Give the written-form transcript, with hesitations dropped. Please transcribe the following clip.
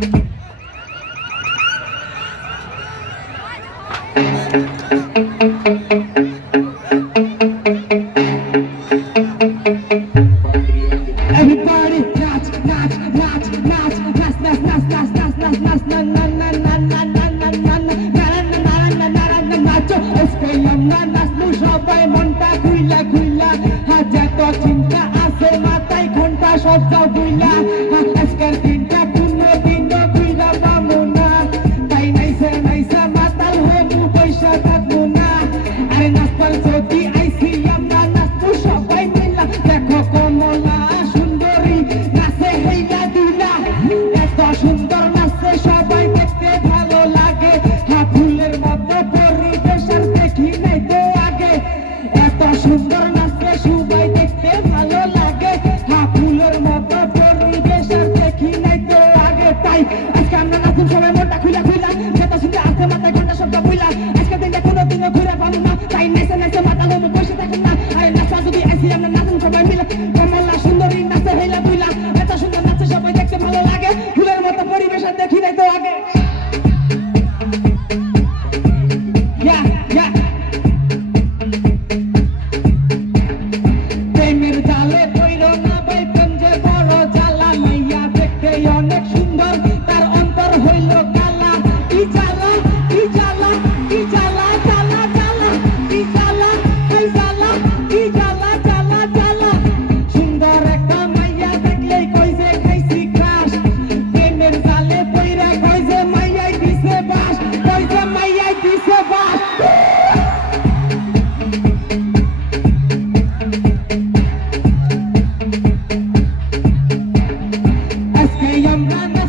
Everybody natch, natch, natch, natch, natch, natch, natch, natch, natch, natch, natch, na na na na na na na na na নাচো আজকে আমরা নাচবো সবাই মনটা খুইলা খুইলা যত চিন্তা আছে মাথায় ঘন্টা সব যাও বুইলা আজকের দিনটা পূর্ণ দিন খুইলা পাবো না তাই নাইসা নাইসা মাতাল হবো পয়সা থাকবো না আরে নাচপাল যদি আইসি আমরা নাচবো সবাই মিলা দেখো কমলা সুন্দরী নাচে হেইলা দুলা এত সুন্দর নাচে সবাই দেখতে ভালো লাগে ফুলের মতো পরিবেশ আর দেখি নাই তো আগে এত সুন্দর নাচে সবাই দেখতে ভালো লাগে ফুলের মতো পরিবেশ আর দেখি নাই তো আগে তাই আজকে আমরা নাচুন সবাই মনটা খুইলা খুইলা যেটা শুনতে আসতে মাথায় ঘন্টা শব্দ বুইলা আজকে দিনটা কোনো দিনও ঘুরে পাবো না তাই নেচে নেচে মাথা লোম বসে থাকুন না আরে নাচা যদি আসি আমরা নাচুন সবাই মিলে কমলা সুন্দরী নাচে হেলা বুইলা এত সুন্দর নাচে সবাই দেখতে ভালো লাগে ফুলের মতো পরিবেশ আর দেখি নাই তো আগে প্রেমের জালে পইরো না ভাই প্রেম যে বড় জ্বালা মাইয়া দেখতে অনেক সুন্দর তার অন্তর হইল কালা কি জ্বালা কি জ্বালা কি জ্বালা জ্বালা জ্বালা কি জ্বালা কি জ্বালা কি জ্বালা জ্বালা জ্বালা সুন্দর একটা মাইয়া দেখলেই কই যে খাইছি ক্রাশ প্রেমের জালে পইরা কই যে মাইয়াই দিছে বাস কই যে মাইয়াই দিছে বাস আজকে আমরা